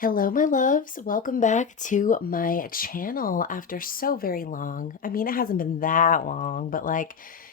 Hello, my loves. Welcome back to my channel after so very long. I mean, it hasn't been that long, but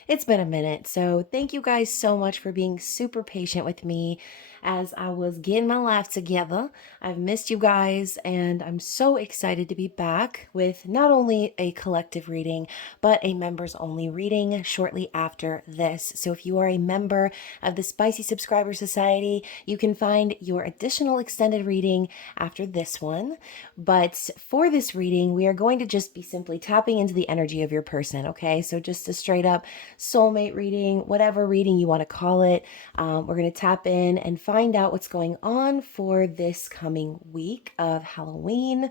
it's been a minute. So thank you guys so much for being super patient with me as I was getting my life together. I've missed you guys, and I'm so excited to be back with not only a collective reading, but a members only reading shortly after this. So if you are a member of the Spicy Subscriber Society, you can find your additional extended reading after this one. But for this reading, we are going to just be simply tapping into the energy of your person, okay? So just a straight up soulmate reading, whatever reading you want to call it. We're going to tap in and find out what's going on for this coming week of Halloween,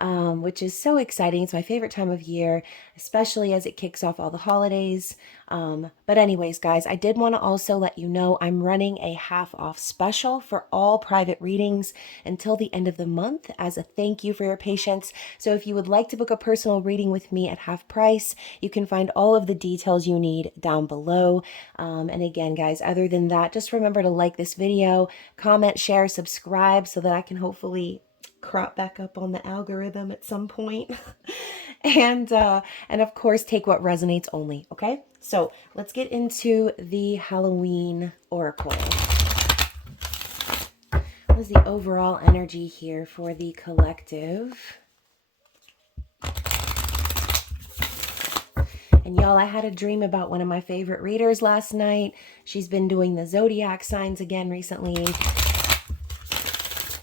which is so exciting. It's my favorite time of year, especially as it kicks off all the holidays. But anyways, guys, I did want to also let you know I'm running a half off special for all private readings until the end of the month as a thank you for your patience. So if you would like to book a personal reading with me at half price, you can find all of the details you need down below. And again, guys, other than that, just remember to like this video, comment, share, subscribe so that I can hopefully crop back up on the algorithm at some point. And of course, take what resonates only, okay? So let's get into the Halloween Oracle. What is the overall energy here for the collective? And y'all, I had a dream about one of my favorite readers last night. She's been doing the zodiac signs again recently.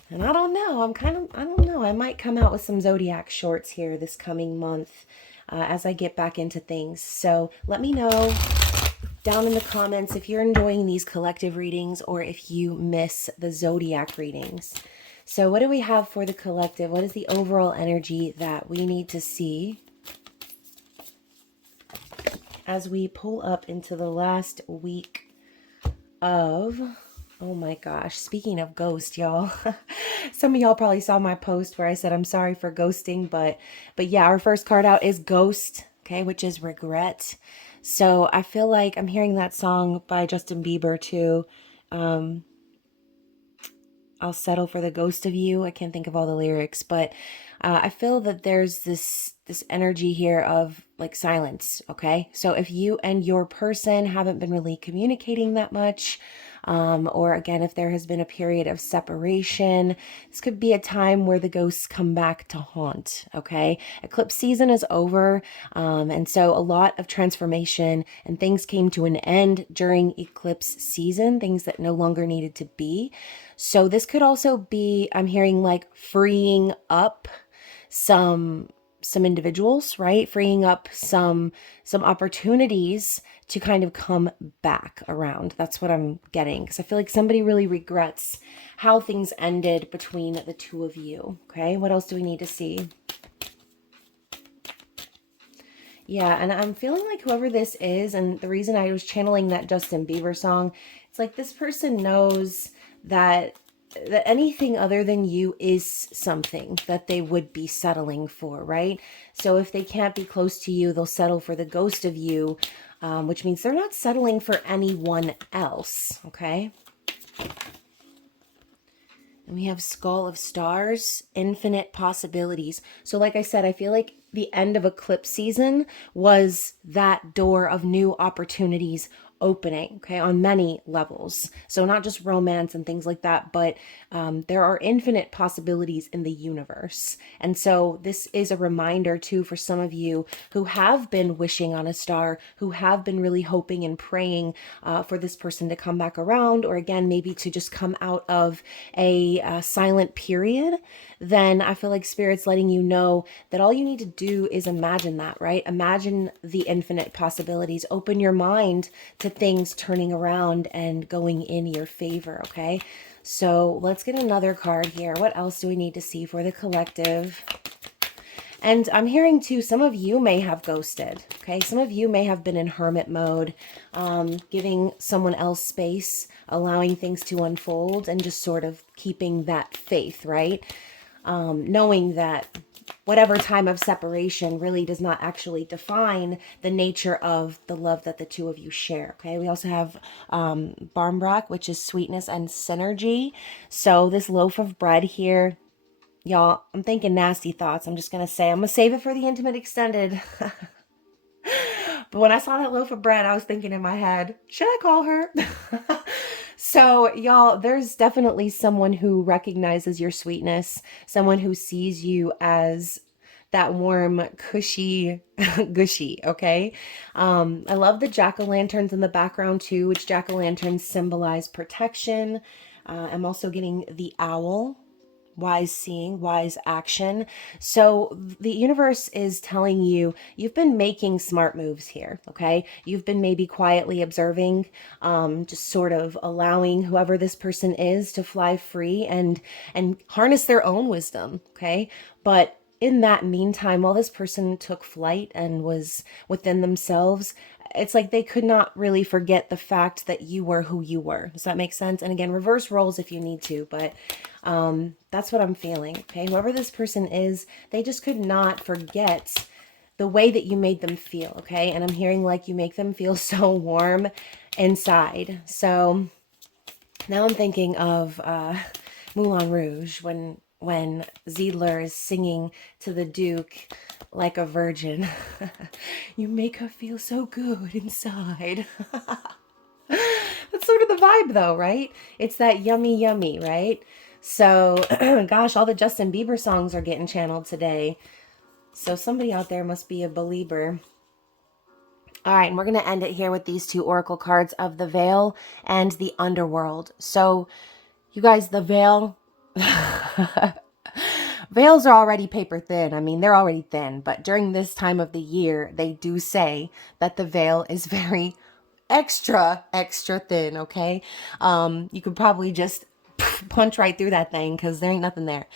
And I don't know, I don't know. I might come out with some zodiac shorts here this coming month as I get back into things. So let me know down in the comments if you're enjoying these collective readings or if you miss the zodiac readings. So what do we have for the collective? What is the overall energy that we need to see as we pull up into the last week of... Oh my gosh, speaking of ghost, y'all, some of y'all probably saw my post where I said I'm sorry for ghosting, but yeah, our first card out is Ghost, okay, which is regret. So I feel like I'm hearing that song by Justin Bieber too. I'll settle for the ghost of you. I can't think of all the lyrics, but I feel that there's this energy here of like silence, okay? So if you and your person haven't been really communicating that much, or again, if there has been a period of separation, this could be a time where the ghosts come back to haunt, okay? Eclipse season is over, and so a lot of transformation and things came to an end during eclipse season, things that no longer needed to be. So this could also be, I'm hearing like freeing up some individuals, right? Freeing up some opportunities to kind of come back around. That's what I'm getting, because I feel like somebody really regrets how things ended between the two of you. Okay, what else do we need to see? Yeah, and I'm feeling like whoever this is, and the reason I was channeling that Justin Bieber song, it's like this person knows that anything other than you is something that they would be settling for, right? So if they can't be close to you, they'll settle for the ghost of you, which means they're not settling for anyone else, okay? And we have Skull of Stars, infinite possibilities. So like I said, I feel like the end of eclipse season was that door of new opportunities opening, okay, on many levels. So not just romance and things like that, but there are infinite possibilities in the universe. And so this is a reminder too for some of you who have been wishing on a star, who have been really hoping and praying for this person to come back around, or again, maybe to just come out of a silent period. Then I feel like Spirit's letting you know that all you need to do is imagine that, right? Imagine the infinite possibilities. Open your mind to things turning around and going in your favor, okay? So let's get another card here. What else do we need to see for the collective? And I'm hearing too, some of you may have ghosted, okay? Some of you may have been in hermit mode, giving someone else space, allowing things to unfold, and just sort of keeping that faith, right? Knowing that whatever time of separation really does not actually define the nature of the love that the two of you share, okay? We also have Barmbrock, which is sweetness and synergy. So this loaf of bread here, Y'all, I'm thinking nasty thoughts. I'm just going to say, I'm going to save it for the intimate extended. But when I saw that loaf of bread, I was thinking in my head, should I call her? So, y'all, there's definitely someone who recognizes your sweetness, someone who sees you as that warm, cushy, gushy, okay? I love the jack-o'-lanterns in the background too, which jack-o'-lanterns symbolize protection. I'm also getting the owl, wise seeing, wise action. So the universe is telling you you've been making smart moves here, okay? You've been maybe quietly observing, just sort of allowing whoever this person is to fly free and harness their own wisdom, okay? But in that meantime, while this person took flight and was within themselves, it's like they could not really forget the fact that you were who you were. Does that make sense? And again, reverse roles if you need to, but that's what I'm feeling. Okay, whoever this person is, they just could not forget the way that you made them feel. Okay, and I'm hearing like you make them feel so warm inside. So now I'm thinking of Moulin Rouge when Ziedler is singing to the Duke like a virgin. You make her feel so good inside. That's sort of the vibe though, right? It's that yummy, yummy, right? So, gosh, all the Justin Bieber songs are getting channeled today. So somebody out there must be a believer. All right, and we're going to end it here with these two oracle cards of the Veil and the Underworld. So, you guys, the Veil... Veils are already paper thin. I mean, they're already thin. But during this time of the year, they do say that the veil is very extra, extra thin, okay? You could probably just punch right through that thing because there ain't nothing there.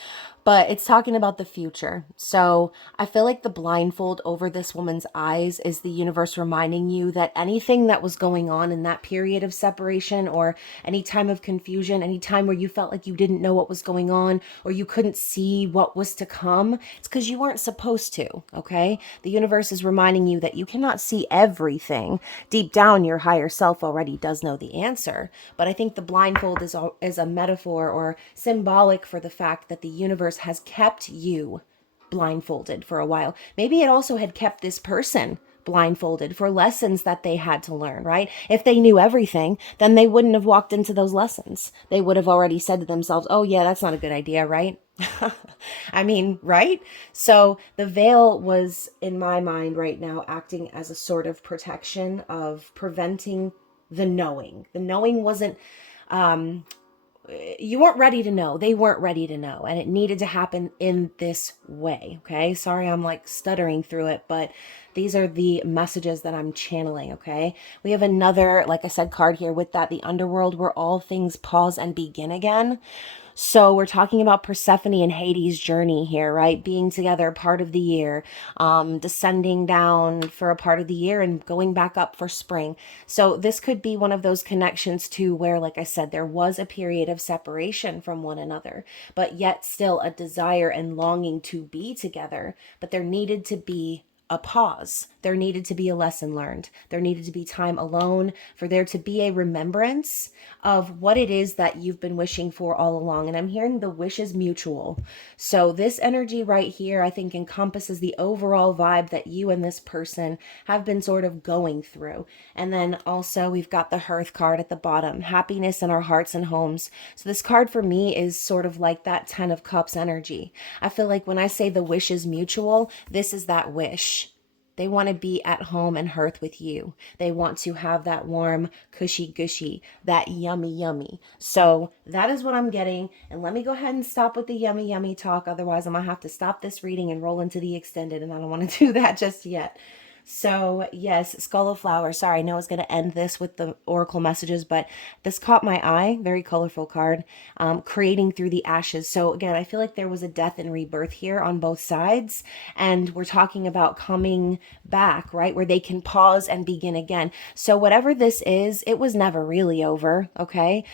But it's talking about the future. So I feel like the blindfold over this woman's eyes is the universe reminding you that anything that was going on in that period of separation or any time of confusion, any time where you felt like you didn't know what was going on or you couldn't see what was to come, it's because you weren't supposed to, okay? The universe is reminding you that you cannot see everything. Deep down, your higher self already does know the answer. But I think the blindfold is a metaphor or symbolic for the fact that the universe has kept you blindfolded for a while. Maybe it also had kept this person blindfolded for lessons that they had to learn, right? If they knew everything, then they wouldn't have walked into those lessons. They would have already said to themselves, oh yeah, that's not a good idea, right? I mean, right? So the veil was, in my mind right now, acting as a sort of protection of preventing the knowing. The knowing wasn't, you weren't ready to know. They weren't ready to know. And it needed to happen in this way. Okay. Sorry, I'm like stuttering through it, but these are the messages that I'm channeling. Okay. We have another, like I said, card here with that, the underworld, where all things pause and begin again. So we're talking about Persephone and Hades' journey here, right? Being together part of the year, descending down for a part of the year and going back up for spring. So this could be one of those connections to where, like I said, there was a period of separation from one another, but yet still a desire and longing to be together. But there needed to be a pause. There needed to be a lesson learned. There needed to be time alone for there to be a remembrance of what it is that you've been wishing for all along. And I'm hearing the wish is mutual. So this energy right here, I think, encompasses the overall vibe that you and this person have been sort of going through. And then also we've got the Hearth card at the bottom, happiness in our hearts and homes. So this card for me is sort of like that 10 of Cups energy. I feel like when I say the wish is mutual, this is that wish. They want to be at home and hearth with you. They want to have that warm, cushy, gushy, that yummy, yummy. So that is what I'm getting. And let me go ahead and stop with the yummy, yummy talk. Otherwise, I'm going to have to stop this reading and roll into the extended. And I don't want to do that just yet. So yes, Skull of Flowers. Sorry, I know I was going to end this with the oracle messages, but this caught my eye. Very colorful card. Creating through the ashes. So again, I feel like there was a death and rebirth here on both sides. And we're talking about coming back, right? Where they can pause and begin again. So whatever this is, it was never really over. Okay.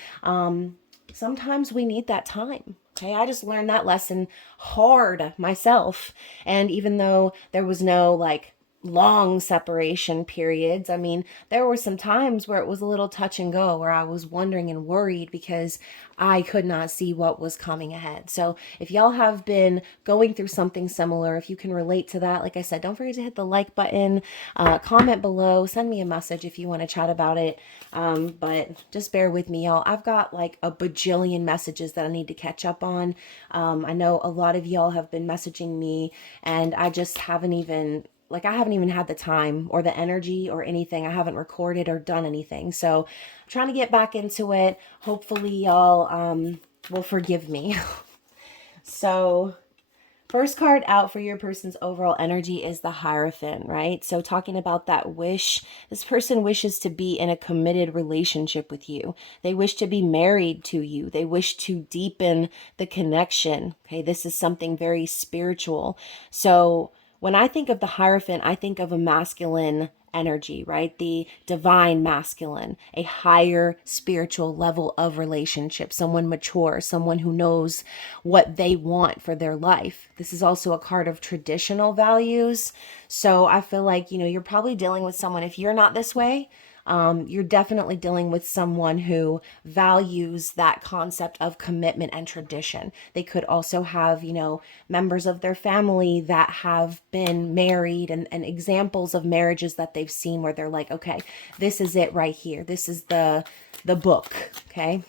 Sometimes we need that time. Okay, I just learned that lesson hard myself. And even though there was no like long separation periods. I mean, there were some times where it was a little touch and go, where I was wondering and worried because I could not see what was coming ahead. So if y'all have been going through something similar, if you can relate to that, like I said, don't forget to hit the like button, comment below, send me a message if you want to chat about it. But just bear with me, y'all. I've got like a bajillion messages that I need to catch up on. I know a lot of y'all have been messaging me, and I just haven't even I haven't even had the time or the energy or anything. I haven't recorded or done anything. So I'm trying to get back into it. Hopefully y'all will forgive me. So first card out for your person's overall energy is the Hierophant, right? So talking about that wish, this person wishes to be in a committed relationship with you. They wish to be married to you. They wish to deepen the connection. Okay, this is something very spiritual. So when I think of the Hierophant, I think of a masculine energy, right? The divine masculine, a higher spiritual level of relationship, someone mature, someone who knows what they want for their life. This is also a card of traditional values. So I feel like, you're probably dealing with someone, if you're not this way, you're definitely dealing with someone who values that concept of commitment and tradition. They could also have, members of their family that have been married, and examples of marriages that they've seen where they're like, okay, this is it right here. This is the book. Okay.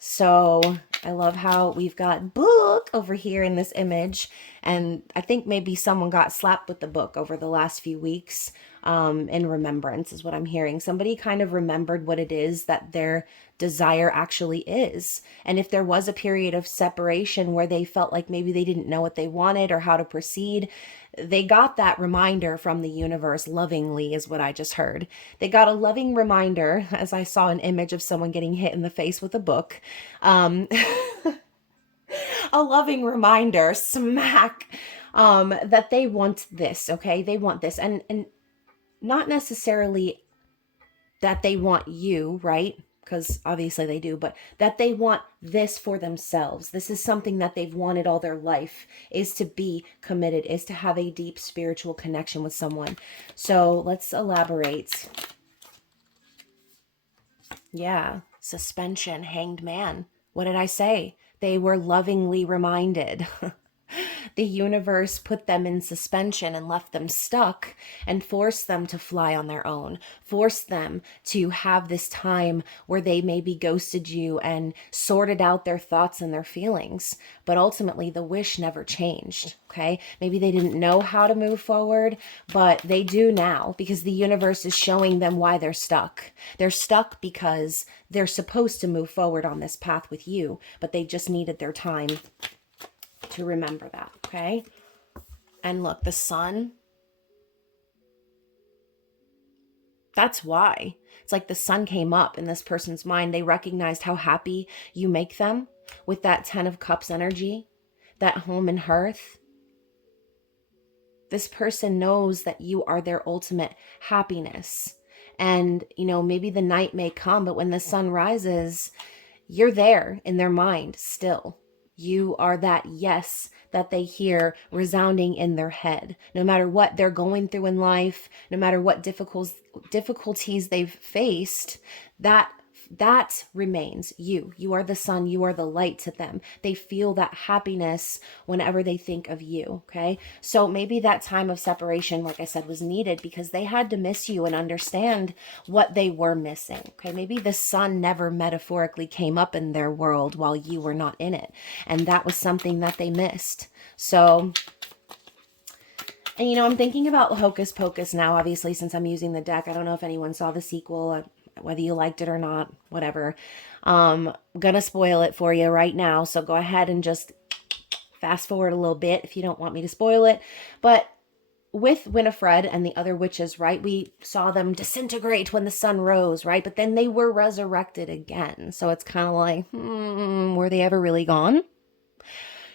So I love how we've got book over here in this image. And I think maybe someone got slapped with the book over the last few weeks, in remembrance is what I'm hearing. Somebody kind of remembered what it is that their desire actually is. And if there was a period of separation where they felt like maybe they didn't know what they wanted or how to proceed, they got that reminder from the universe lovingly, is what I just heard. They got a loving reminder, as I saw an image of someone getting hit in the face with a book. Um, a loving reminder, smack, that they want this, okay? They want this. And not necessarily that they want you, right? Because obviously they do, but that they want this for themselves. This is something that they've wanted all their life, is to be committed, is to have a deep spiritual connection with someone. So let's elaborate. Yeah, suspension, hanged man. What did I say? They were lovingly reminded. The universe put them in suspension and left them stuck and forced them to fly on their own, forced them to have this time where they maybe ghosted you and sorted out their thoughts and their feelings. But ultimately, the wish never changed. Okay. Maybe they didn't know how to move forward, but they do now, because the universe is showing them why they're stuck. They're stuck because they're supposed to move forward on this path with you, but they just needed their time to remember that, okay? And look, the sun, that's why. It's like the sun came up in this person's mind. They recognized how happy you make them with that 10 of Cups energy, that home and hearth. This person knows that you are their ultimate happiness. And, maybe the night may come, but when the sun rises, you're there in their mind still. You are that yes that they hear resounding in their head. No matter what they're going through in life, no matter what difficulties they've faced, that remains you. You are the sun, you are the light to them. They feel that happiness whenever they think of you, okay? So maybe that time of separation, like I said, was needed because they had to miss you and understand what they were missing, okay? Maybe the sun never metaphorically came up in their world while you were not in it, and that was something that they missed. So, and I'm thinking about Hocus Pocus now, obviously, since I'm using the deck. I don't know if anyone saw the sequel, whether you liked it or not, whatever. Gonna spoil it for you right now, so go ahead and just fast forward a little bit if you don't want me to spoil it. But with Winifred and the other witches, right, we saw them disintegrate when the sun rose, right? But then they were resurrected again. So it's kind of like, were they ever really gone?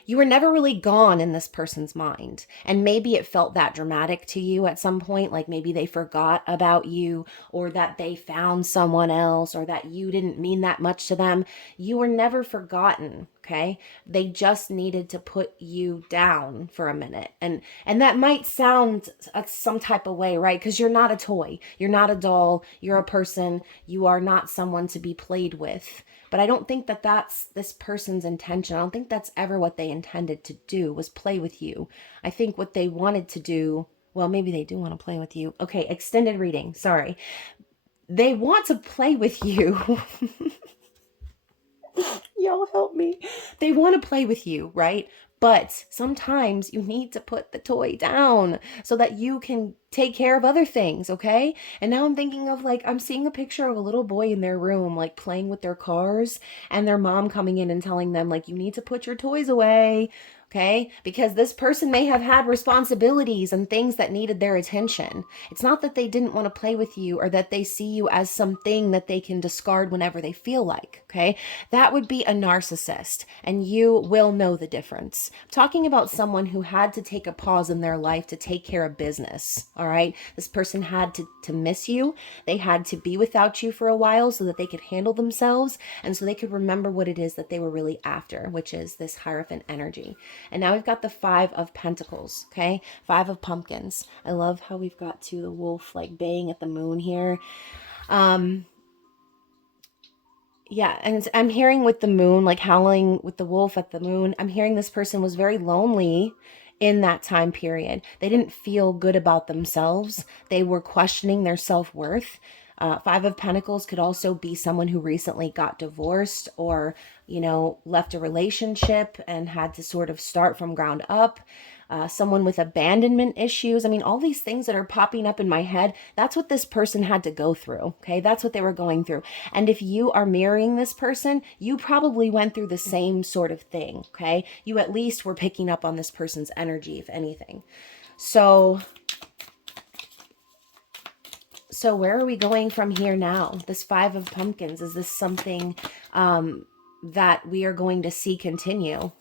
You were never really gone in this person's mind. And maybe it felt that dramatic to you at some point, like maybe they forgot about you, or that they found someone else, or that you didn't mean that much to them. You were never forgotten, okay? They just needed to put you down for a minute. And that might sound some type of way, right? Because you're not a toy. You're not a doll. You're a person. You are not someone to be played with. But I don't think that that's this person's intention. I don't think that's ever what they intended to do, was play with you. I think what they wanted to do, well, maybe they do want to play with you. Okay, extended reading. Sorry. They want to play with you. Y'all help me. They want to play with you, right? But sometimes you need to put the toy down so that you can take care of other things, okay? And now I'm thinking of, like, I'm seeing a picture of a little boy in their room, like playing with their cars, and their mom coming in and telling them, like, you need to put your toys away, okay? Because this person may have had responsibilities and things that needed their attention. It's not that they didn't want to play with you or that they see you as something that they can discard whenever they feel like, okay? That would be a narcissist, and you will know the difference. I'm talking about someone who had to take a pause in their life to take care of business, all right? This person had to miss you. They had to be without you for a while so that they could handle themselves and so they could remember what it is that they were really after, which is this Hierophant energy. And now we've got the Five of Pentacles, okay? Five of Pumpkins. I love how we've got to the wolf like baying at the moon here. Yeah, and I'm hearing with the moon, like howling with the wolf at the moon, I'm hearing this person was very lonely in that time period. They didn't feel good about themselves. They were questioning their self-worth. Five of Pentacles could also be someone who recently got divorced or, left a relationship and had to sort of start from ground up. Someone with abandonment issues. I mean, all these things that are popping up in my head, that's what this person had to go through, okay? That's what they were going through. And if you are mirroring this person, you probably went through the same sort of thing, okay? You at least were picking up on this person's energy, if anything. So where are we going from here now? This Five of Pumpkins, is this something that we are going to see continue?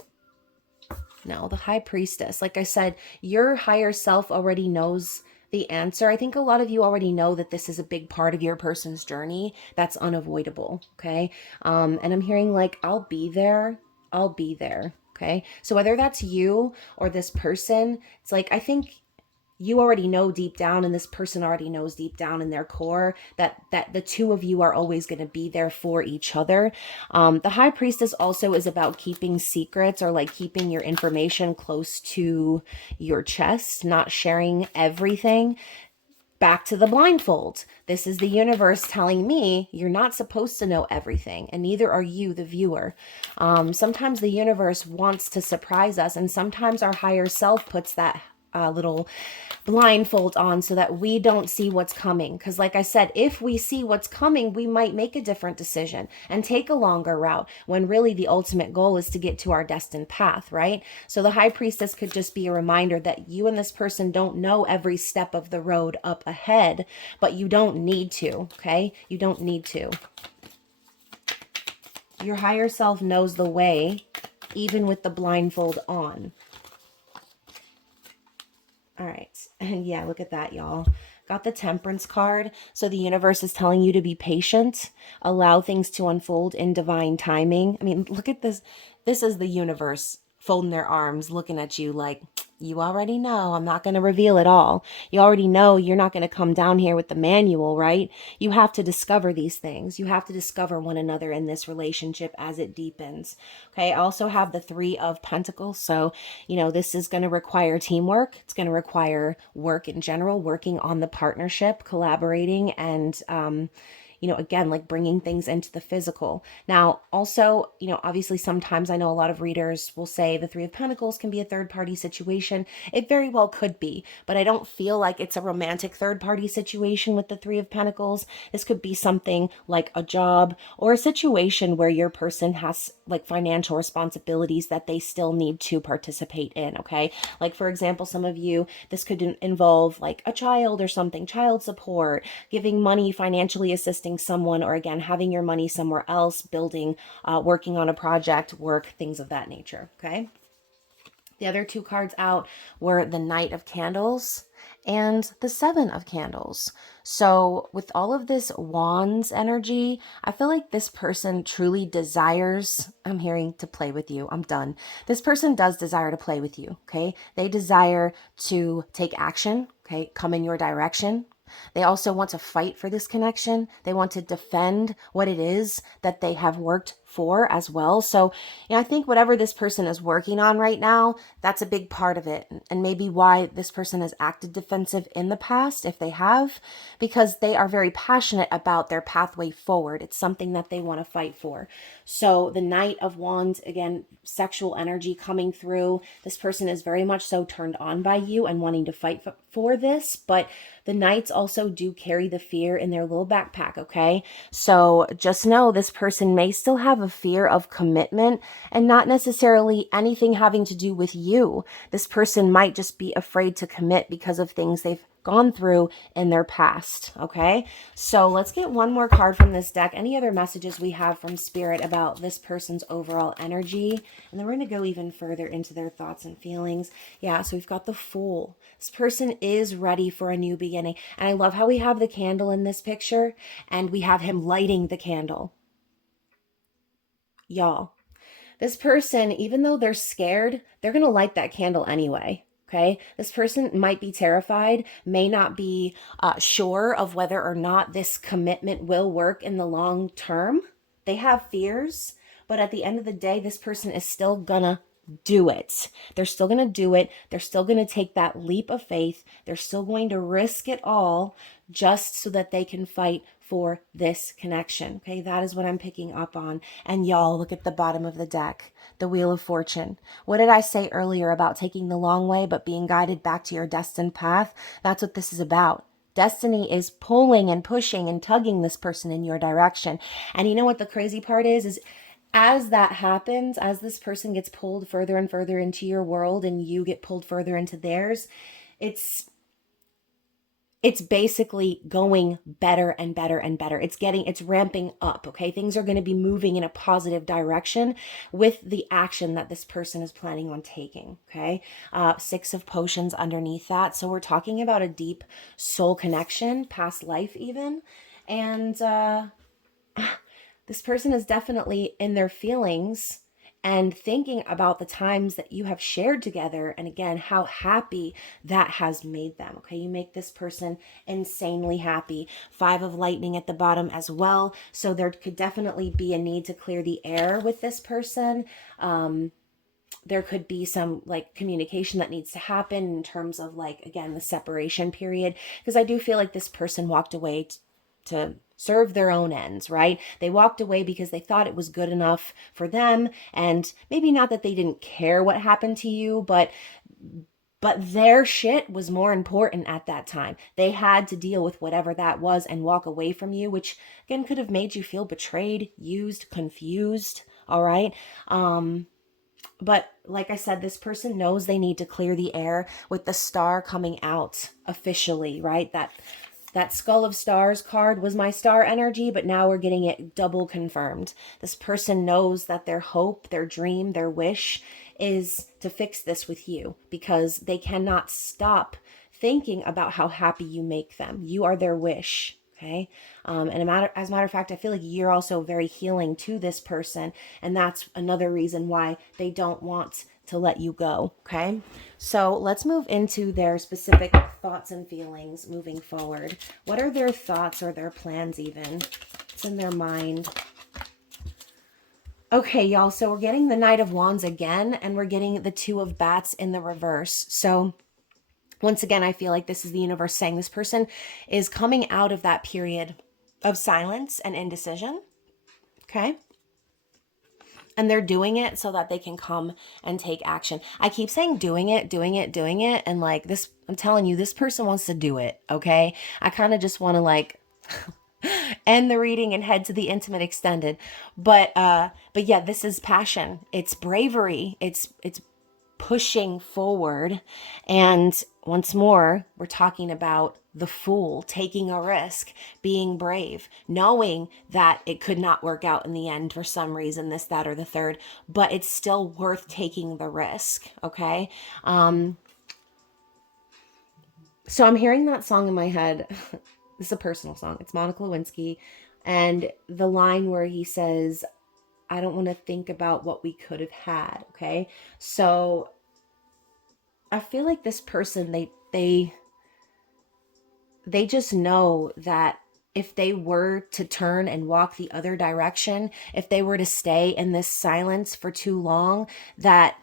No, the High Priestess. Like I said, your higher self already knows the answer. I think a lot of you already know that this is a big part of your person's journey that's unavoidable, okay? And I'm hearing like, I'll be there. I'll be there, okay? So whether that's you or this person, it's like, I think you already know deep down, and this person already knows deep down in their core that the two of you are always going to be there for each other. The High Priestess also is about keeping secrets, or like keeping your information close to your chest, not sharing everything. Back to the blindfold. This is the universe telling me you're not supposed to know everything, and neither are you, the viewer. Sometimes the universe wants to surprise us, and sometimes our higher self puts that little blindfold on so that we don't see what's coming. Because like I said, if we see what's coming, we might make a different decision and take a longer route, when really the ultimate goal is to get to our destined path, right? So the High Priestess could just be a reminder that you and this person don't know every step of the road up ahead, but you don't need to, okay? You don't need to. Your higher self knows the way, even with the blindfold on. All right. And yeah, look at that, y'all. Got the Temperance card. So the universe is telling you to be patient, allow things to unfold in divine timing. I mean, look at this. This is the universe folding their arms, looking at you like, you already know, I'm not going to reveal it all. You already know you're not going to come down here with the manual, right? You have to discover these things. You have to discover one another in this relationship as it deepens. Okay, I also have the Three of Pentacles. So, this is going to require teamwork. It's going to require work in general, working on the partnership, collaborating, and, again, like bringing things into the physical. Now, also, obviously sometimes I know a lot of readers will say the Three of Pentacles can be a third-party situation. It very well could be, but I don't feel like it's a romantic third-party situation with the Three of Pentacles. This could be something like a job or a situation where your person has like financial responsibilities that they still need to participate in, okay? Like, for example, some of you, this could involve like a child or something, child support, giving money, financially assisting someone, or again, having your money somewhere else, building, working on a project, work, things of that nature, okay? The other two cards out were the Knight of Candles and the Seven of Candles. So with all of this wands energy, I feel like this person truly desires, I'm hearing, to play with you. I'm done. This person does desire to play with you, okay? They desire to take action, okay? Come in your direction. They also want to fight for this connection. They want to defend what it is that they have worked for as well. So, I think whatever this person is working on right now, that's a big part of it. And maybe why this person has acted defensive in the past, if they have, because they are very passionate about their pathway forward. It's something that they want to fight for. So the Knight of Wands, again, sexual energy coming through. This person is very much so turned on by you and wanting to fight for this, but the Knights also do carry the fear in their little backpack, okay? So just know this person may still have a fear of commitment and not necessarily anything having to do with you. This person might just be afraid to commit because of things they've gone through in their past, okay? So let's get one more card from this deck. Any other messages we have from Spirit about this person's overall energy? And then we're going to go even further into their thoughts and feelings. Yeah, so we've got the Fool. This person is ready for a new beginning. And I love how we have the candle in this picture and we have him lighting the candle. Y'all, this person, even though they're scared, they're going to light that candle anyway. Okay, this person might be terrified, may not be sure of whether or not this commitment will work in the long term. They have fears, but at the end of the day, this person is still gonna do it. They're still gonna do it. They're still gonna take that leap of faith. They're still going to risk it all just so that they can fight for this connection. Okay, that is what I'm picking up on. And y'all, look at the bottom of the deck, the Wheel of Fortune. What did I say earlier about taking the long way but being guided back to your destined path? That's what this is about. Destiny is pulling and pushing and tugging this person in your direction. And you know what the crazy part is as that happens, as this person gets pulled further and further into your world and you get pulled further into theirs, it's basically going better and better and better. It's ramping up, okay? Things are going to be moving in a positive direction with the action that this person is planning on taking, okay? Six of Potions underneath that. So we're talking about a deep soul connection, past life even. And this person is definitely in their feelings and thinking about the times that you have shared together. And again, how happy that has made them. Okay, you make this person insanely happy. Five of Lightning at the bottom as well. So there could definitely be a need to clear the air with this person. There could be some like communication that needs to happen in terms of like, again, the separation period. Because I do feel like this person walked away to serve their own ends, right? They walked away because they thought it was good enough for them. And maybe not that they didn't care what happened to you, but their shit was more important at that time. They had to deal with whatever that was and walk away from you, which again could have made you feel betrayed, used, confused. All right. But like I said, this person knows they need to clear the air with the Star coming out officially, right? That Skull of Stars card was my star energy, but now we're getting it double confirmed. This person knows that their hope, their dream, their wish is to fix this with you because they cannot stop thinking about how happy you make them. You are their wish. Okay. And as a matter of fact, I feel like you're also very healing to this person. And that's another reason why they don't want to let you go. Okay. So let's move into their specific thoughts and feelings moving forward. What are their thoughts or their plans even? What's in their mind? Okay, y'all. So we're getting the Knight of Wands again, and we're getting the Two of Bats in the reverse. So once again, I feel like this is the universe saying this person is coming out of that period of silence and indecision. Okay. And they're doing it so that they can come and take action. I keep saying doing it. And like this, I'm telling you, this person wants to do it. Okay. I kind of just want to like end the reading and head to the intimate extended. But yeah, this is passion. It's bravery. It's pushing forward. And once more, we're talking about the Fool, taking a risk, being brave, knowing that it could not work out in the end for some reason, this, that, or the third, but it's still worth taking the risk. Okay. So I'm hearing that song in my head. This is a personal song. It's Monica Lewinsky. And the line where he says, I don't want to think about what we could have had. Okay. So I feel like this person, they just know that if they were to turn and walk the other direction, if they were to stay in this silence for too long, that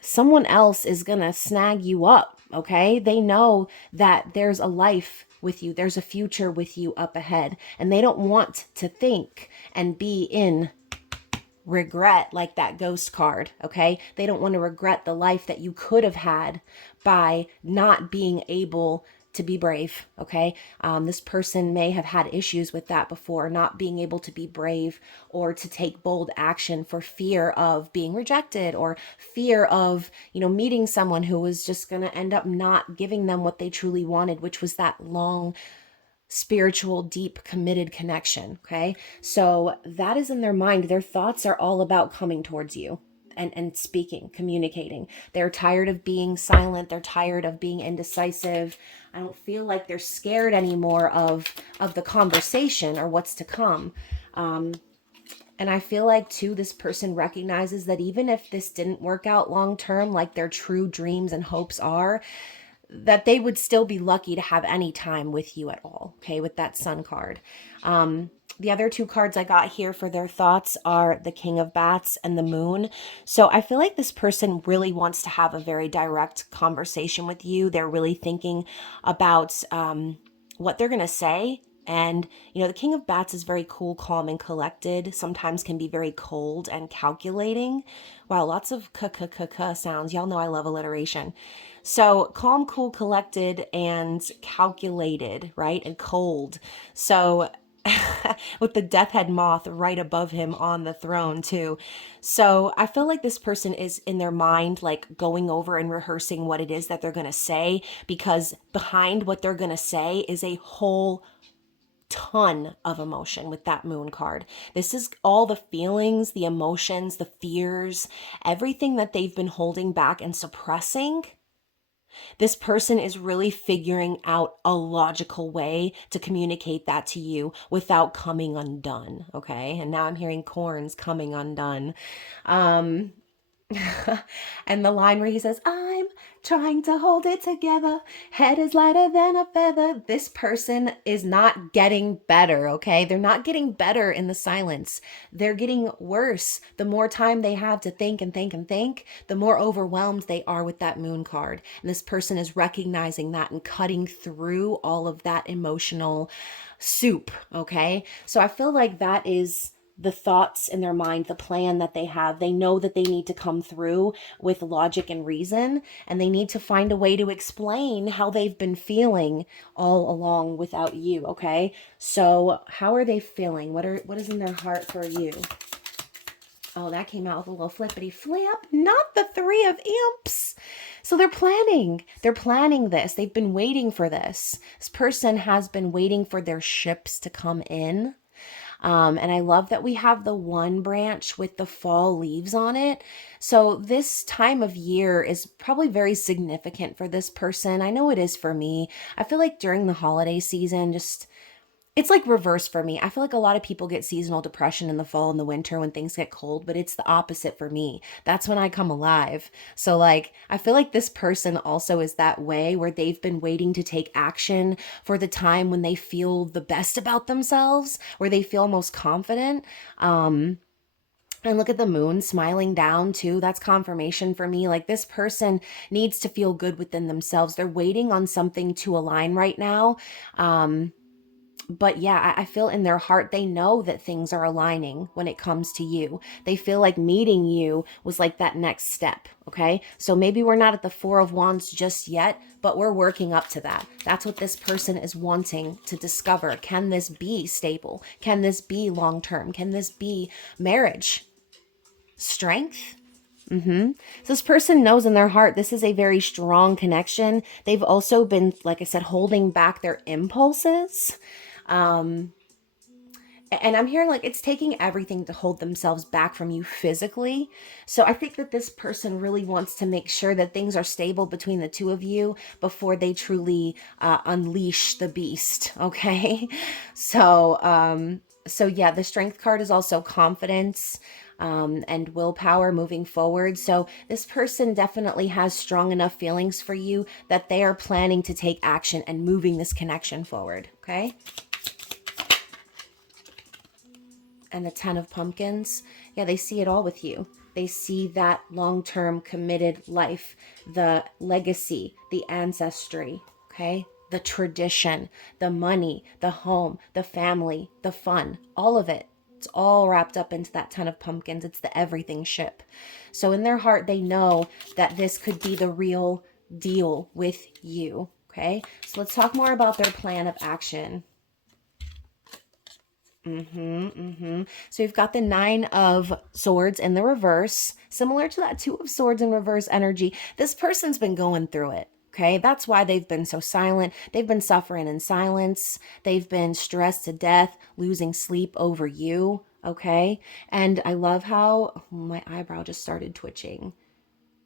someone else is going to snag you up, okay? They know that there's a life with you, there's a future with you up ahead, and they don't want to think and be in regret like that ghost card, okay? They don't want to regret the life that you could have had by not being able to be brave, okay? This person may have had issues with that before, not being able to be brave or to take bold action for fear of being rejected or fear of, meeting someone who was just going to end up not giving them what they truly wanted, which was that long, spiritual, deep, committed connection. Okay. So that is in their mind. Their thoughts are all about coming towards you and speaking, communicating. They're tired of being silent. They're tired of being indecisive. I don't feel like they're scared anymore of the conversation or what's to come. And I feel like, too, this person recognizes that even if this didn't work out long term, like their true dreams and hopes are, that they would still be lucky to have any time with you at all, okay, with that Sun card. The other two cards I got here for their thoughts are the King of Bats and the Moon. So I feel like this person really wants to have a very direct conversation with you. They're really thinking about what they're going to say. And, the King of Bats is very cool, calm, and collected. Sometimes can be very cold and calculating. Wow, lots of k sounds. Y'all know I love alliteration. So calm, cool, collected, and calculated, right? And cold. So with the death head moth right above him on the throne too. So I feel like this person is in their mind, like going over and rehearsing what it is that they're going to say, because behind what they're going to say is a whole ton of emotion with that Moon card. This is all the feelings, the emotions, the fears, everything that they've been holding back and suppressing. This person is really figuring out a logical way to communicate that to you without coming undone, okay? And now I'm hearing corns coming undone. Um, and the line where he says, I'm trying to hold it together. Head is lighter than a feather. This person is not getting better, okay? They're not getting better in the silence. They're getting worse. The more time they have to think and think and think, the more overwhelmed they are with that Moon card. And this person is recognizing that and cutting through all of that emotional soup, okay? So I feel like that is the thoughts in their mind, the plan that they have. They know that they need to come through with logic and reason, and they need to find a way to explain how they've been feeling all along without you, okay? So how are they feeling? What is in their heart for you? Oh, that came out with a little flippity flip. Not the Three of Imps. So they're planning. They're planning this. They've been waiting for this. This person has been waiting for their ships to come in. And I love that we have the one branch with the fall leaves on it. So this time of year is probably very significant for this person. I know it is for me. I feel like during the holiday season, it's like reverse for me. I feel like a lot of people get seasonal depression in the fall and the winter when things get cold, but it's the opposite for me. That's when I come alive. So like, I feel like this person also is that way, where they've been waiting to take action for the time when they feel the best about themselves, where they feel most confident. And look at the moon smiling down too. That's confirmation for me. Like, this person needs to feel good within themselves. They're waiting on something to align right now. But yeah, I feel in their heart, they know that things are aligning when it comes to you. They feel like meeting you was like that next step, okay? So maybe we're not at the Four of Wands just yet, but we're working up to that. That's what this person is wanting to discover. Can this be stable? Can this be long-term? Can this be marriage? Strength? So this person knows in their heart this is a very strong connection. They've also been, like I said, holding back their impulses. And I'm hearing like it's taking everything to hold themselves back from you physically. So I think that this person really wants to make sure that things are stable between the two of you before they truly unleash the beast. Okay. So yeah, the strength card is also confidence and willpower moving forward. So this person definitely has strong enough feelings for you that they are planning to take action and moving this connection forward. Okay. And the 10 of pumpkins, yeah, they see it all with you. They see that long-term committed life, the legacy, the ancestry, okay? The tradition, the money, the home, the family, the fun, all of it. It's all wrapped up into that 10 of pumpkins. It's the everything ship. So in their heart, they know that this could be the real deal with you, okay? So let's talk more about their plan of action. So we've got the 9 of swords in the reverse, similar to that 2 of swords in reverse energy. This person's been going through it. Okay, that's why they've been so silent. They've been suffering in silence. They've been stressed to death, losing sleep over you. Okay, and I love how my eyebrow just started twitching.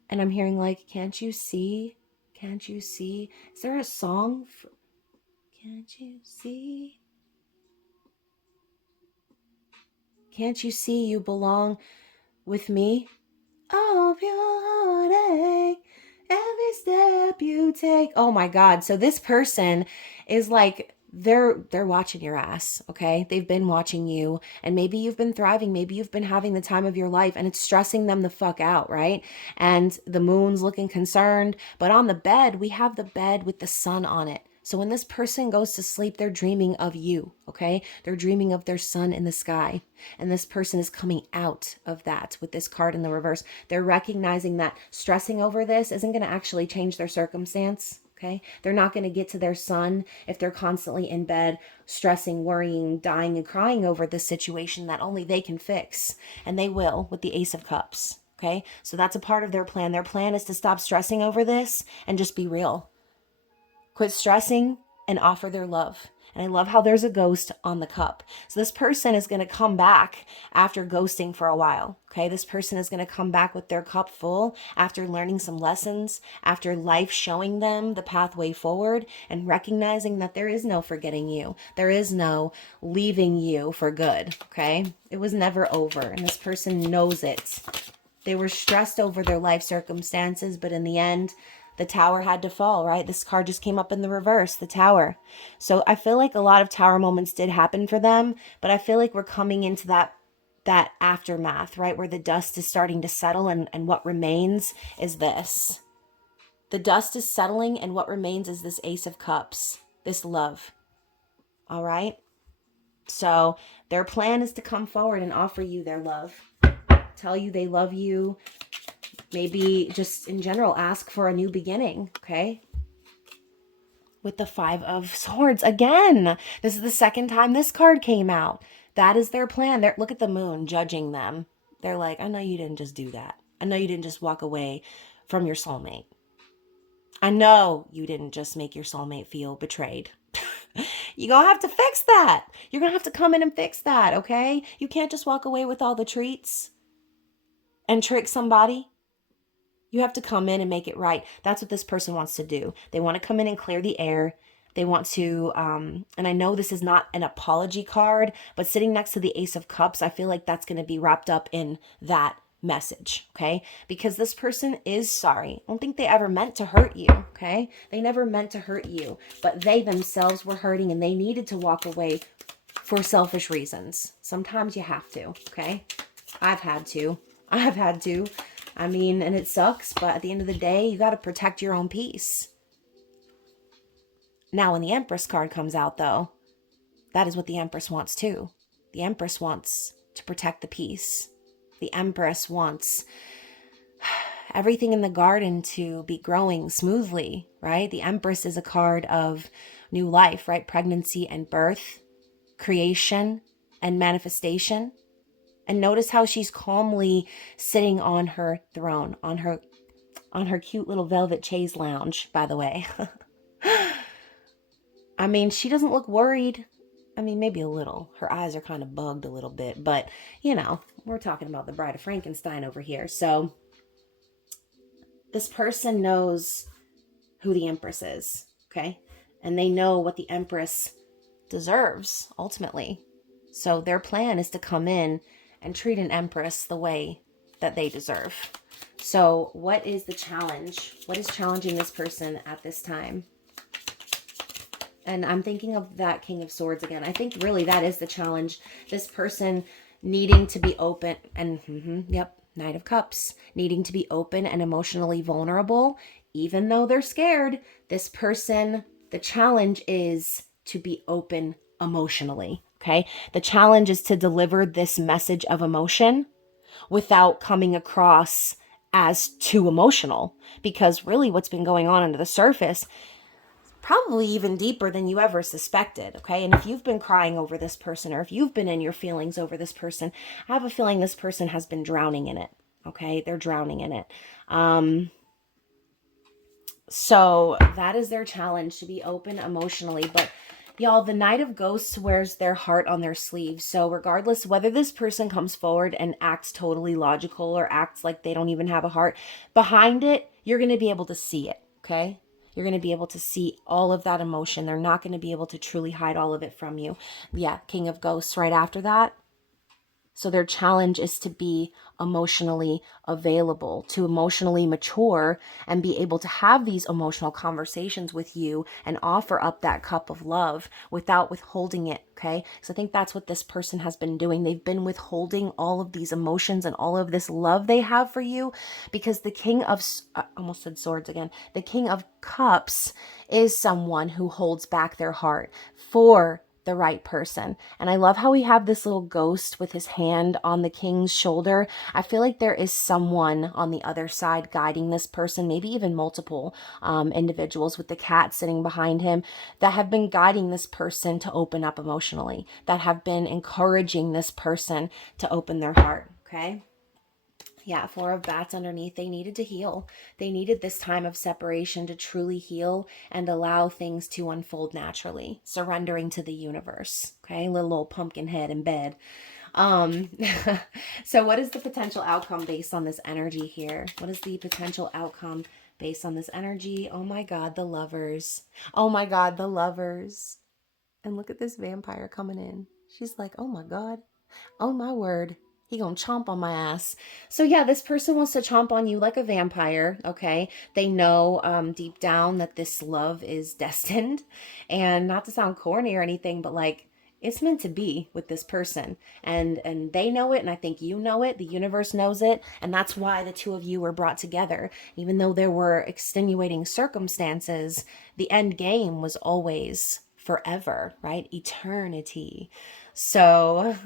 And I'm hearing like, can't you see? Can't you see? Is there a song? Can't you see? Can't you see you belong with me? Oh, pure heartache, every step you take. Oh my God. So this person is like, they're watching your ass, okay? They've been watching you, and maybe you've been thriving, maybe you've been having the time of your life, and it's stressing them the fuck out, right? And the moon's looking concerned, but on the bed, we have the bed with the sun on it. So when this person goes to sleep, they're dreaming of you, okay? They're dreaming of their sun in the sky. And this person is coming out of that with this card in the reverse. They're recognizing that stressing over this isn't going to actually change their circumstance. Okay. They're not going to get to their sun if they're constantly in bed, stressing, worrying, dying, and crying over this situation that only they can fix. And they will with the Ace of Cups. Okay. So that's a part of their plan. Their plan is to stop stressing over this and just be real. Quit stressing and offer their love. And I love how there's a ghost on the cup. So this person is going to come back after ghosting for a while. Okay. This person is going to come back with their cup full after learning some lessons, after life showing them the pathway forward and recognizing that there is no forgetting you. There is no leaving you for good. Okay. It was never over. And this person knows it. They were stressed over their life circumstances, but in the end, the tower had to fall, right? This card just came up in the reverse, the tower. So I feel like a lot of tower moments did happen for them, but I feel like we're coming into that aftermath, right? Where the dust is starting to settle and what remains is this. The dust is settling and what remains is this Ace of Cups, this love. All right? So their plan is to come forward and offer you their love. Tell you they love you. Maybe just in general, ask for a new beginning, okay? With the 5 of swords, again, this is the second time this card came out. That is their plan. Look at the moon judging them. They're like, I know you didn't just do that. I know you didn't just walk away from your soulmate. I know you didn't just make your soulmate feel betrayed. You're going to have to fix that. You're going to have to come in and fix that, okay? You can't just walk away with all the treats and trick somebody. You have to come in and make it right. That's what this person wants to do. They want to come in and clear the air. They want to, and I know this is not an apology card, but sitting next to the Ace of Cups, I feel like that's going to be wrapped up in that message, okay? Because this person is sorry. I don't think they ever meant to hurt you, okay? They never meant to hurt you, but they themselves were hurting and they needed to walk away for selfish reasons. Sometimes you have to, okay? I've had to. I mean, and it sucks, but at the end of the day, you got to protect your own peace. Now, when the Empress card comes out, though, that is what the Empress wants too. The Empress wants to protect the peace. The Empress wants everything in the garden to be growing smoothly, right? The Empress is a card of new life, right? Pregnancy and birth, creation and manifestation. And notice how she's calmly sitting on her throne, on her cute little velvet chaise lounge, by the way. I mean, she doesn't look worried. I mean, maybe a little. Her eyes are kind of bugged a little bit, but you know, we're talking about the Bride of Frankenstein over here. So this person knows who the Empress is, okay? And they know what the Empress deserves ultimately. So their plan is to come in and treat an Empress the way that they deserve. So what is the challenge? What is challenging this person at this time? And I'm thinking of that King of Swords again. I think really that is the challenge. This person needing to be open and, yep, Knight of Cups, needing to be open and emotionally vulnerable, even though they're scared. This person, the challenge is to be open emotionally, okay? The challenge is to deliver this message of emotion without coming across as too emotional, because really what's been going on under the surface probably even deeper than you ever suspected, okay? And if you've been crying over this person, or if you've been in your feelings over this person, I have a feeling this person has been drowning in it, okay? They're drowning in it. So that is their challenge, to be open emotionally. But y'all, the Knight of Ghosts wears their heart on their sleeve. So regardless whether this person comes forward and acts totally logical or acts like they don't even have a heart, behind it, you're going to be able to see it, okay? You're going to be able to see all of that emotion. They're not going to be able to truly hide all of it from you. Yeah, King of Ghosts right after that. So their challenge is to be emotionally available, to emotionally mature and be able to have these emotional conversations with you and offer up that cup of love without withholding it, okay? So I think that's what this person has been doing. They've been withholding all of these emotions and all of this love they have for you, because the King of, I almost said swords again, the King of Cups is someone who holds back their heart for the right person. And I love how we have this little ghost with his hand on the king's shoulder. I feel like there is someone on the other side guiding this person, maybe even multiple individuals with the cat sitting behind him, that have been guiding this person to open up emotionally, that have been encouraging this person to open their heart, okay? Yeah, Four of Bats underneath. They needed to heal. They needed this time of separation to truly heal and allow things to unfold naturally, surrendering to the universe. Okay, little old pumpkin head in bed. Um, so what is the potential outcome based on this energy here? What is the potential outcome based on this energy? Oh my God, the Lovers. Oh my God, the Lovers. And look at this vampire coming in. She's like, oh my God. Oh my word. He gonna chomp on my ass. So yeah, this person wants to chomp on you like a vampire, okay? They know deep down that this love is destined. And not to sound corny or anything, but like, it's meant to be with this person. And they know it, and I think you know it. The universe knows it. And that's why the two of you were brought together. Even though there were extenuating circumstances, the end game was always forever, right? Eternity. So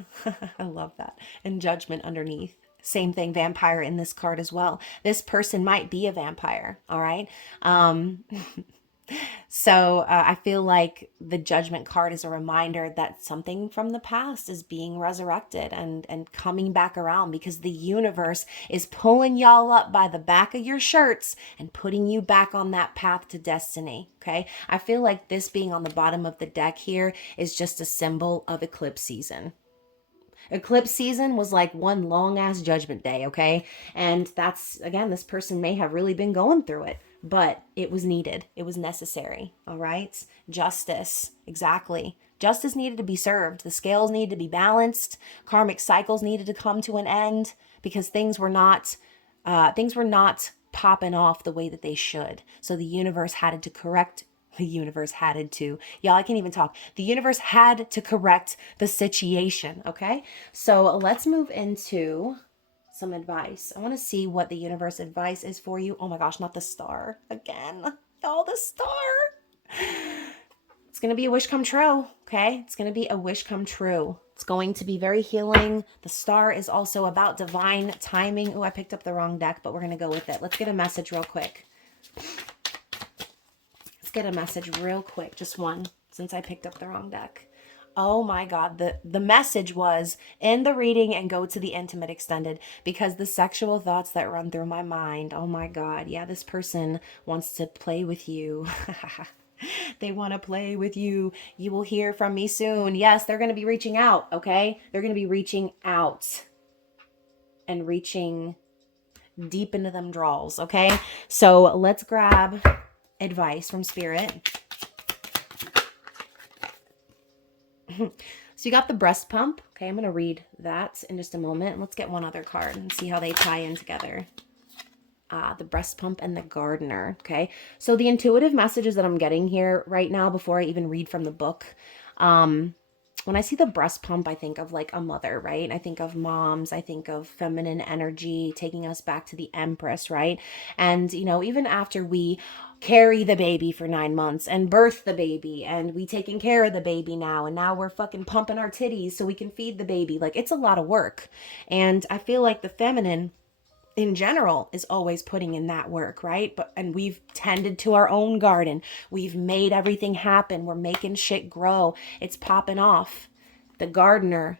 I love that. And Judgment underneath. Same thing, vampire in this card as well. This person might be a vampire, all right? So I feel like the Judgment card is a reminder that something from the past is being resurrected and coming back around, because the universe is pulling y'all up by the back of your shirts and putting you back on that path to destiny, okay? I feel like this being on the bottom of the deck here is just a symbol of eclipse season. Eclipse season was like one long ass judgment day, okay? And that's, again, this person may have really been going through it, but it was needed. It was necessary, all right? Justice, exactly. Justice needed to be served. The scales needed to be balanced. Karmic cycles needed to come to an end, because things were not popping off the way that they should. So the universe had to correct. The universe had to, y'all, I can't even talk. The universe had to correct the situation, okay? So let's move into some advice. I want to see what the universe advice is for you. Oh my gosh, not the star again. Y'all, the star. It's going to be a wish come true, okay? It's going to be a wish come true. It's going to be very healing. The star is also about divine timing. Oh, I picked up the wrong deck, but we're going to go with it. Let's get a message real quick. Get a message real quick, just one, since I picked up the wrong deck. Oh my God, the message was end the reading and go to the intimate extended, because the sexual thoughts that run through my mind, oh my God, yeah, this person wants to play with you. They want to play with you. You will hear from me soon. Yes, they're going to be reaching out, okay? They're going to be reaching out and reaching deep into them draws, okay? So let's grab advice from Spirit. So you got the breast pump. Okay, I'm going to read that in just a moment. Let's get one other card and see how they tie in together. The breast pump and the gardener. Okay, so the intuitive messages that I'm getting here right now before I even read from the book, when I see the breast pump, I think of like a mother, right? I think of moms. I think of feminine energy taking us back to the Empress, right? And, you know, even after we carry the baby for 9 months and birth the baby and we taking care of the baby now, and now we're fucking pumping our titties so we can feed the baby. Like, it's a lot of work. And I feel like the feminine in general is always putting in that work, right? And we've tended to our own garden. We've made everything happen. We're making shit grow. It's popping off. The gardener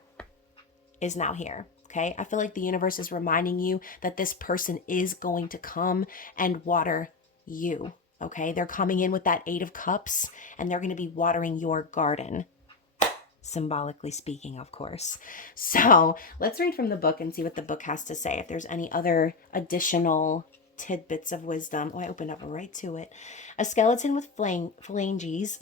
is now here. Okay. I feel like the universe is reminding you that this person is going to come and water you. Okay. They're coming in with that 8 of Cups and they're going to be watering your garden. Symbolically speaking, of course. So let's read from the book and see what the book has to say. If there's any other additional tidbits of wisdom. Oh, I opened up right to it. A skeleton with phalanges,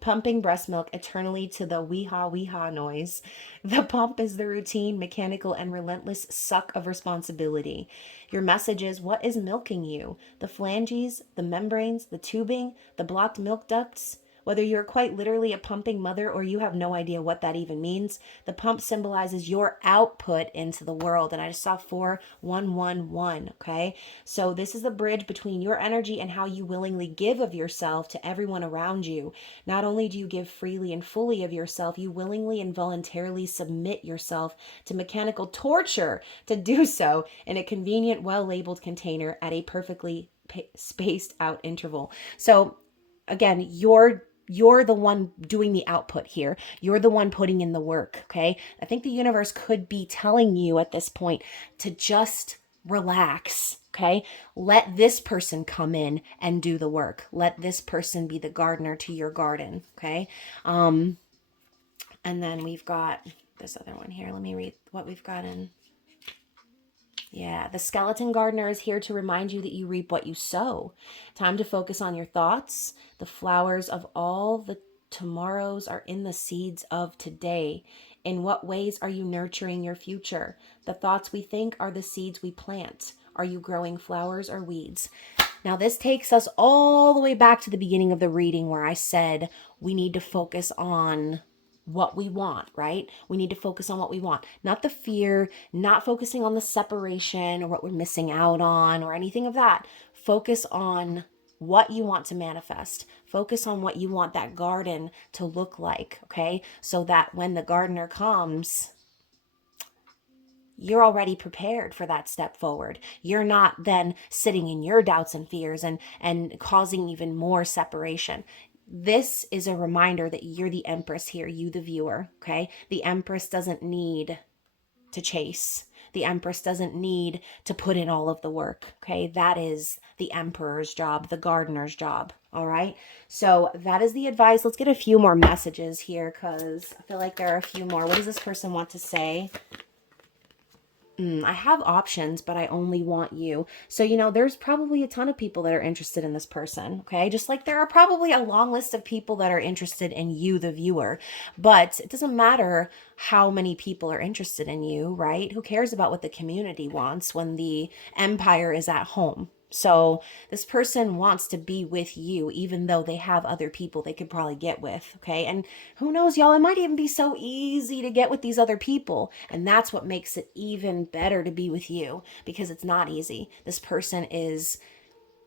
pumping breast milk eternally to the wee-haw, wee-haw noise. The pump is the routine, mechanical, and relentless suck of responsibility. Your message is, what is milking you? The phalanges, the membranes, the tubing, the blocked milk ducts? Whether you're quite literally a pumping mother or you have no idea what that even means, the pump symbolizes your output into the world. And I just saw 4111, okay? So this is the bridge between your energy and how you willingly give of yourself to everyone around you. Not only do you give freely and fully of yourself, you willingly and voluntarily submit yourself to mechanical torture to do so in a convenient, well-labeled container at a perfectly spaced out interval. So again, you're the one doing the output here. You're the one putting in the work, okay? I think the universe could be telling you at this point to just relax, okay? Let this person come in and do the work. Let this person be the gardener to your garden, okay? And then we've got this other one here. Let me read what we've got in. Yeah, the skeleton gardener is here to remind you that you reap what you sow. Time to focus on your thoughts. The flowers of all the tomorrows are in the seeds of today. In what ways are you nurturing your future? The thoughts we think are the seeds we plant. Are you growing flowers or weeds? Now, this takes us all the way back to the beginning of the reading where I said we need to focus on what we want, right? We need to focus on what we want, not the fear, not focusing on the separation or what we're missing out on or anything of that. Focus on what you want to manifest. Focus on what you want that garden to look like, okay? So that when the gardener comes, you're already prepared for that step forward. You're not then sitting in your doubts and fears and causing even more separation. This is a reminder that you're the Empress here, you the viewer, okay? The Empress doesn't need to chase. The Empress doesn't need to put in all of the work, okay? That is the Emperor's job, the gardener's job, all right? So that is the advice. Let's get a few more messages here because I feel like there are a few more. What does this person want to say? I have options, but I only want you. So, you know, there's probably a ton of people that are interested in this person, okay? Just like there are probably a long list of people that are interested in you, the viewer. But it doesn't matter how many people are interested in you, right? Who cares about what the community wants when the empire is at home? So this person wants to be with you, even though they have other people they could probably get with, okay? And who knows, y'all, it might even be so easy to get with these other people. And that's what makes it even better to be with you, because it's not easy. This person is...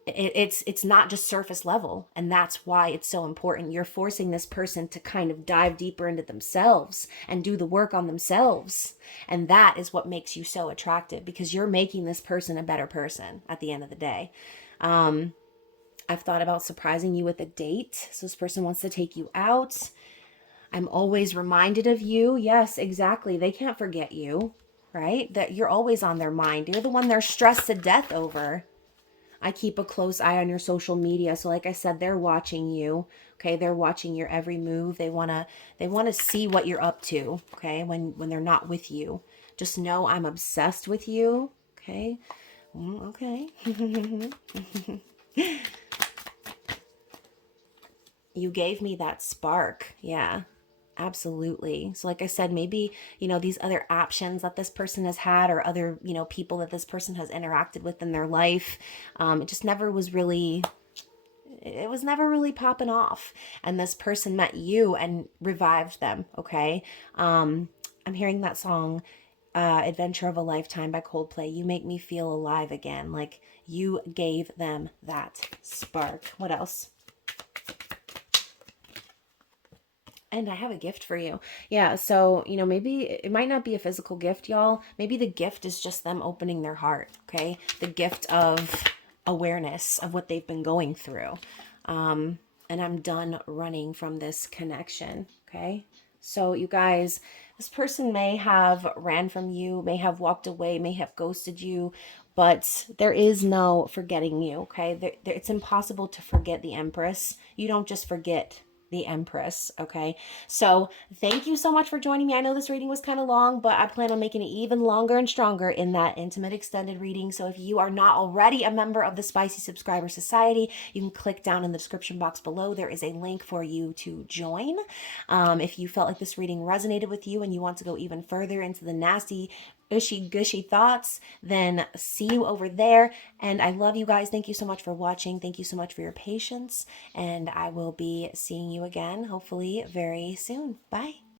It's not just surface level, and that's why it's so important. You're forcing this person to kind of dive deeper into themselves and do the work on themselves, and that is what makes you so attractive, because you're making this person a better person at the end of the day. I've thought about surprising you with a date, so this person wants to take you out. I'm always reminded of you. Yes, exactly. They can't forget you, right? That you're always on their mind. You're the one they're stressed to death over. I keep a close eye on your social media. So like I said, they're watching you. Okay? They're watching your every move. They want to see what you're up to, okay? When they're not with you. Just know I'm obsessed with you, okay? Okay. You gave me that spark. Yeah. Absolutely. So like I said, maybe, these other options that this person has had or other, people that this person has interacted with in their life, it just never was really, it was never really popping off. And this person met you and revived them. Okay. I'm hearing that song, Adventure of a Lifetime by Coldplay. You make me feel alive again. Like you gave them that spark. What else? And I have a gift for you. Yeah, so, maybe it might not be a physical gift, y'all. Maybe the gift is just them opening their heart, okay? The gift of awareness of what they've been going through. And I'm done running from this connection, okay? So, you guys, this person may have ran from you, may have walked away, may have ghosted you, but there is no forgetting you, okay? It's impossible to forget the Empress. You don't just forget the Empress, okay? So thank you so much for joining me. I know this reading was kind of long, but I plan on making it even longer and stronger in that intimate extended reading. So if you are not already a member of the Spicy Subscriber Society, you can click down in the description box below. There is a link for you to join. If you felt like this reading resonated with you and you want to go even further into the nasty ushy gushy thoughts, then see you over there. And I love you guys. Thank you so much for watching. Thank you so much for your patience. And I will be seeing you again, hopefully very soon. Bye.